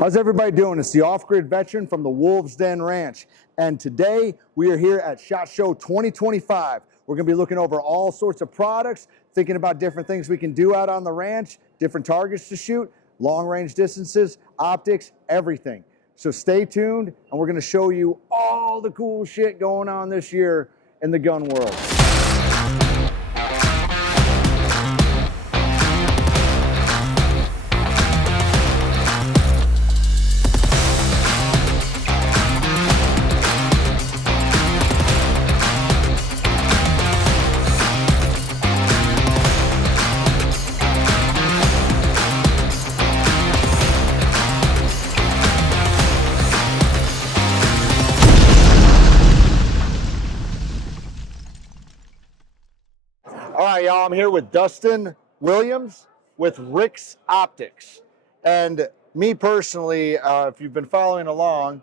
How's everybody doing? It's the off-grid veteran from the Wolves Den Ranch, and today we are here at SHOT Show 2025. We're going to be looking over all sorts of products, thinking about different things we can do out on the ranch, different targets to shoot, long-range distances, optics, everything. So stay tuned, and we're going to show you all the cool shit going on this year in the gun world. All right, y'all, I'm here with Dustin Williams with RIX Optics. And me personally, if you've been following along,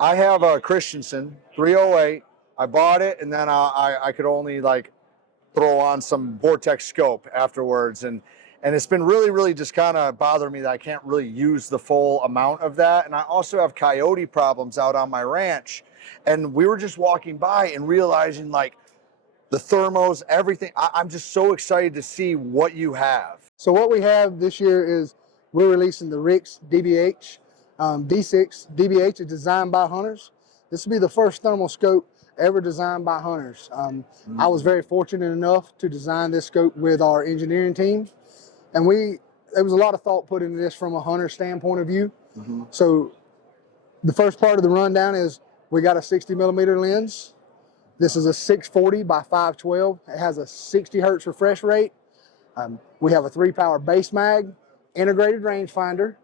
I have a Christensen 308. I bought it, and then I could only like throw on some Vortex scope afterwards. And it's been really just kind of bothering me that I can't really use the full amount of that. And I also have coyote problems out on my ranch. And we were just walking by and realizing, like, the thermos, everything. I'm just so excited to see what you have. So what we have this year is we're releasing the RIX DBH D6. DBH is designed by hunters. This will be the first thermal scope ever designed by hunters. I was very fortunate enough to design this scope with our engineering team. And there was a lot of thought put into this from a hunter standpoint of view. So the first part of the rundown is we got a 60mm lens. This is a 640 by 512. It has a 60 hertz refresh rate. We have a 3-power base mag, integrated rangefinder,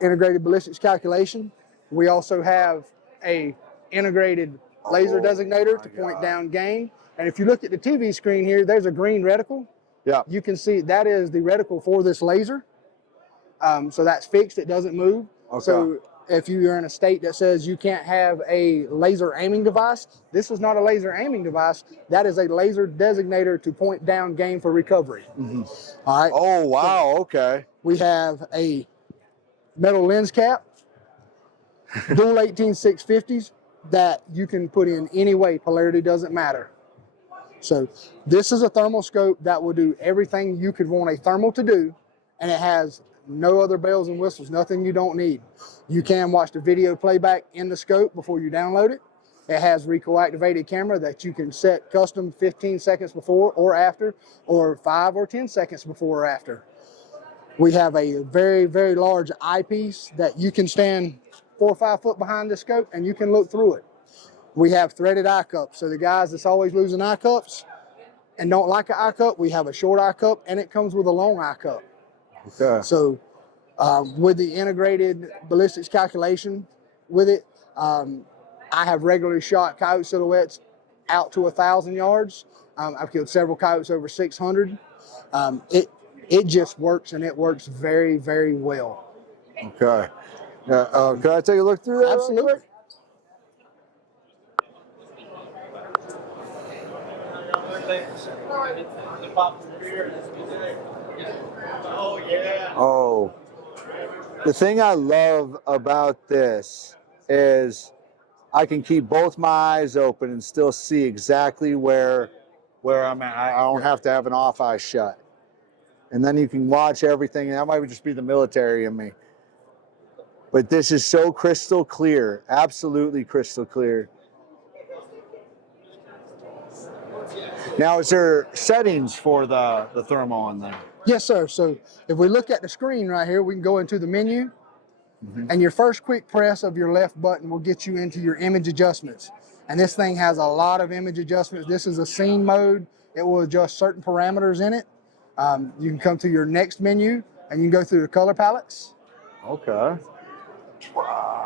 integrated ballistics calculation. We also have a integrated laser designator to point down game. And if you look at the TV screen here, there's a green reticle. Yeah. You can see that is the reticle for this laser. So that's fixed, it doesn't move. Okay. So if you're in a state that says you can't have a laser aiming device, this is not a laser aiming device. That is a laser designator to point down game for recovery. All right. Oh, wow. So okay. We have a metal lens cap, dual 18650s that you can put in any way. Polarity doesn't matter. So this is a thermal scope that will do everything you could want a thermal to do, and it has no other bells and whistles, nothing you don't need. You can watch the video playback in the scope before you download it. It has Recoil Activated camera that you can set custom 15 seconds before or after, or 5 or 10 seconds before or after. We have a very large eyepiece that you can stand 4 or 5 foot behind the scope and you can look through it. We have threaded eye cups. So the guys that's always losing eye cups and don't like an eye cup, we have a short eye cup, and it comes with a long eye cup. Okay. So with the integrated ballistics calculation with it, I have regularly shot coyote silhouettes out to 1,000 yards. I've killed several coyotes over 600. It just works, and it works very well. Okay. Can I take a look through that? Absolutely. Oh, yeah. Oh, the thing I love about this is I can keep both my eyes open and still see exactly where I'm at. I don't have to have an off eye shut. And then you can watch everything. That might just be the military in me. But this is so crystal clear, absolutely crystal clear. Now, is there settings for the thermal on there? Yes, sir. So if we look at the screen right here, we can go into the menu, and your first quick press of your left button will get you into your image adjustments. And this thing has a lot of image adjustments. This is a scene mode. It will adjust certain parameters in it. You can come to your next menu, and you can go through the color palettes. Okay.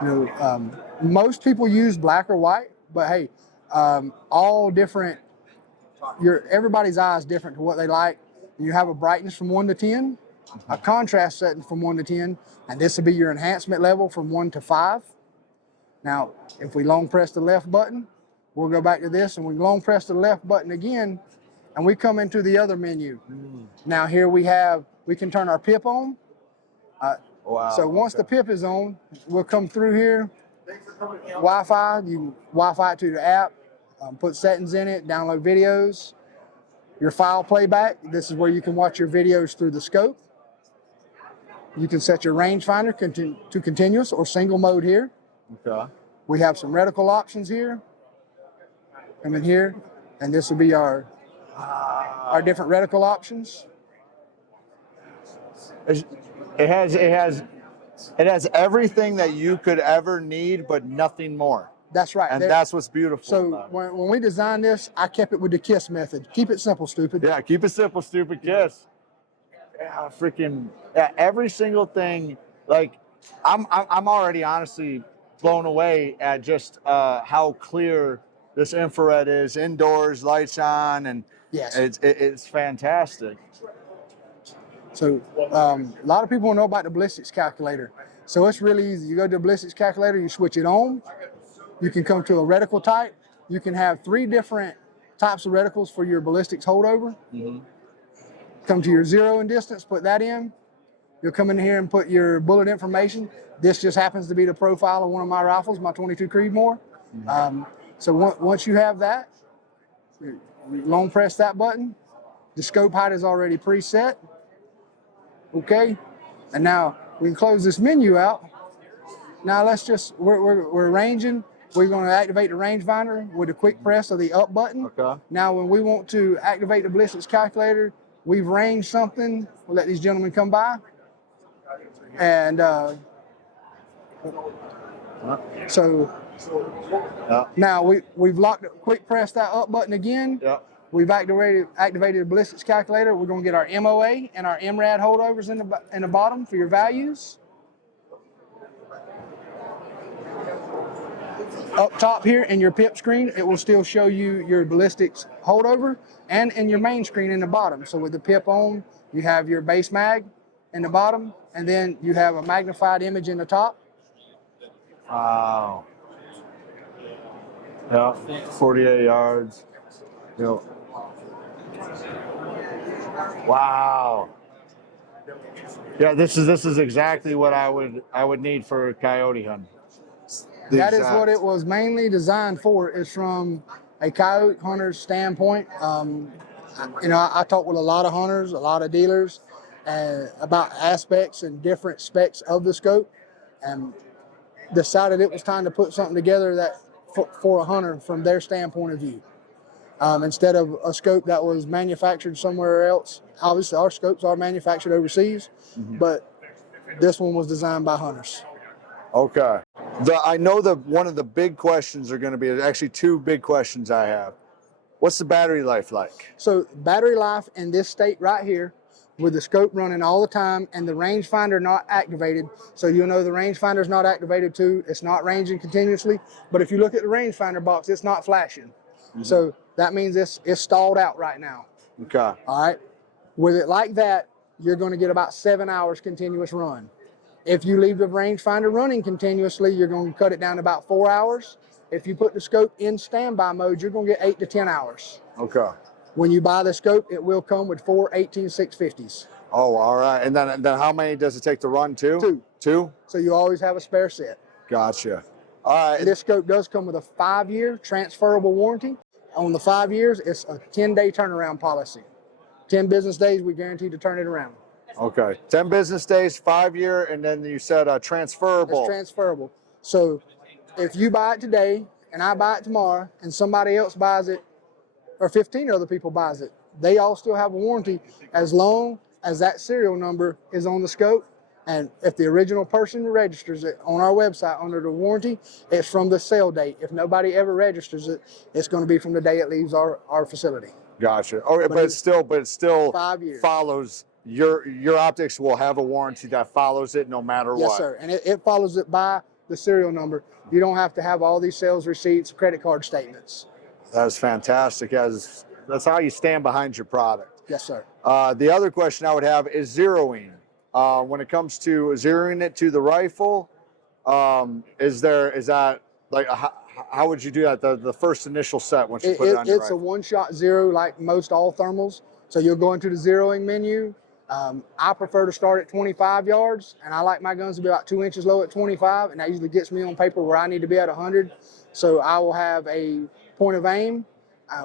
You know, most people use black or white, but hey, all different. Everybody's eye is different to what they like. You have a brightness from 1 to 10, a contrast setting from 1 to 10, and this will be your enhancement level from 1 to 5. Now, if we long press the left button, we'll go back to this, and we long press the left button again, and we come into the other menu. Now here we can turn our pip on. Wow. So once the PIP is on, we'll come through here. Wi-Fi, you Wi-Fi it to your app, put settings in it, download videos. Your file playback, this is where you can watch your videos through the scope. You can set your rangefinder to continuous or single mode here. Okay. We have some reticle options here. Come in here, and this will be our different reticle options. It has everything that you could ever need, but nothing more. That's right. And that's what's beautiful. So when we designed this, I kept it with the KISS method. Keep it simple, stupid. Yeah, keep it simple, stupid. KISS. Yeah, freaking every single thing. Like, I'm already honestly blown away at just how clear this infrared is. Indoors, lights on, and yes, it's fantastic. So a lot of people know about the Ballistic Calculator. So it's really easy. You go to the Ballistic Calculator, you switch it on. You can come to a reticle type. You can have 3 different types of reticles for your ballistics holdover. Mm-hmm. Come to your zeroing distance, put that in. You'll come in here and put your bullet information. This just happens to be the profile of one of my rifles, my 22 Creedmoor. Mm-hmm. So once you have that, you long press that button. The scope height is already preset. Okay, and now we can close this menu out. Now we're ranging. We're going to activate the rangefinder with a quick press of the up button. Okay. Now when we want to activate the ballistics calculator, we've ranged something. We'll let these gentlemen come by. And so now we've locked it, quick press that up button again. Yeah. We've activated the ballistics calculator. We're going to get our MOA and our MRAD holdovers in the bottom for your values. Up top here in your PIP screen, it will still show you your ballistics holdover, and in your main screen in the bottom. So with the PIP on, you have your base mag in the bottom, and then you have a magnified image in the top. Wow. Yeah, 48 yards. Yep. Wow. Yeah, this is exactly what I would need for coyote hunting. That is what it was mainly designed for. It's from a coyote hunter's standpoint. I talk with a lot of hunters, a lot of dealers, about aspects and different specs of the scope, and decided it was time to put something together that for a hunter from their standpoint of view. Instead of a scope that was manufactured somewhere else. Obviously, our scopes are manufactured overseas, mm-hmm. but this one was designed by hunters. Okay. I know one of the big questions are going to be, actually 2 big questions I have. What's the battery life like? So battery life in this state right here, with the scope running all the time and the rangefinder not activated, so you'll know the rangefinder is not activated too. It's not ranging continuously, but if you look at the rangefinder box, it's not flashing. Mm-hmm. So that means it's stalled out right now. Okay. All right. With it like that, you're going to get about 7 hours continuous run. If you leave the rangefinder running continuously, you're going to cut it down to about 4 hours. If you put the scope in standby mode, you're going to get 8 to 10 hours. Okay. When you buy the scope, it will come with 4 18650s. Oh, all right. And then how many does it take to run? 2? 2. 2? So you always have a spare set. Gotcha. All right. And this scope does come with a 5-year transferable warranty. On the 5 years, it's a 10-day turnaround policy. 10 business days, we guarantee to turn it around. Okay. 10 business days, 5-year, and then you said transferable. It's transferable. So if you buy it today and I buy it tomorrow and somebody else buys it, or 15 other people buys it, they all still have a warranty as long as that serial number is on the scope. And if the original person registers it on our website under the warranty, it's from the sale date. If nobody ever registers it, it's going to be from the day it leaves our facility. Gotcha. Okay, but it still 5 years. Follows your optics will have a warranty that follows it no matter what. Yes, sir. And it follows it by the serial number. You don't have to have all these sales receipts, credit card statements. That's fantastic. That's how you stand behind your product. Yes, sir. The other question I would have is zeroing. When it comes to zeroing it to the rifle, is that like how would you do that? The first initial set once you put it on your rifle? It's a one-shot zero like most all thermals. So you'll go into the zeroing menu, I prefer to start at 25 yards, and I like my guns to be about 2 inches low at 25, and that usually gets me on paper where I need to be at 100. So I will have a point of aim.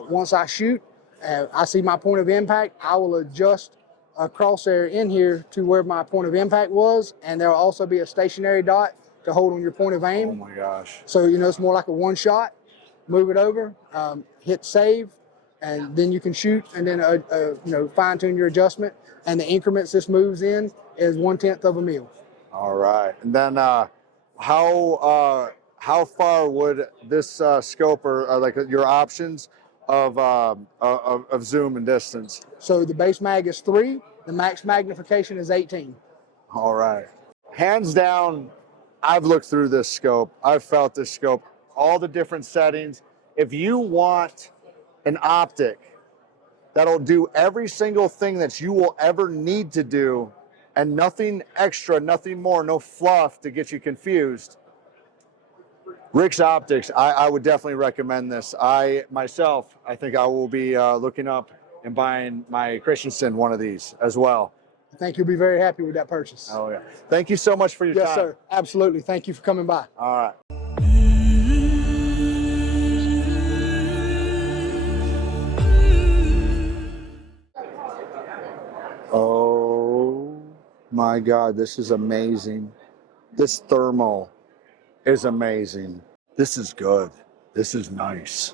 Once I shoot, I see my point of impact, I will adjust a crosshair in here to where my point of impact was, and there will also be a stationary dot to hold on your point of aim. Oh my gosh. So, you know, it's more like a one shot. Move it over, hit save, and then you can shoot, and then you know, fine tune your adjustment. And the increments this moves in is 1/10 of a mil. All right. And then how far would this scope or like your options of zoom and distance? So the base mag is 3, the max magnification is 18. All right. Hands down, I've looked through this scope. I've felt this scope, all the different settings. If you want an optic that'll do every single thing that you will ever need to do and nothing extra, nothing more, no fluff to get you confused, Rix Optics, I would definitely recommend this. I think I will be looking up and buying my Christensen one of these as well. I think you'll be very happy with that purchase. Oh yeah. Thank you so much for your time. Yes, sir. Absolutely. Thank you for coming by. All right. Oh my God, this is amazing. This thermal is amazing. This is good. This is nice.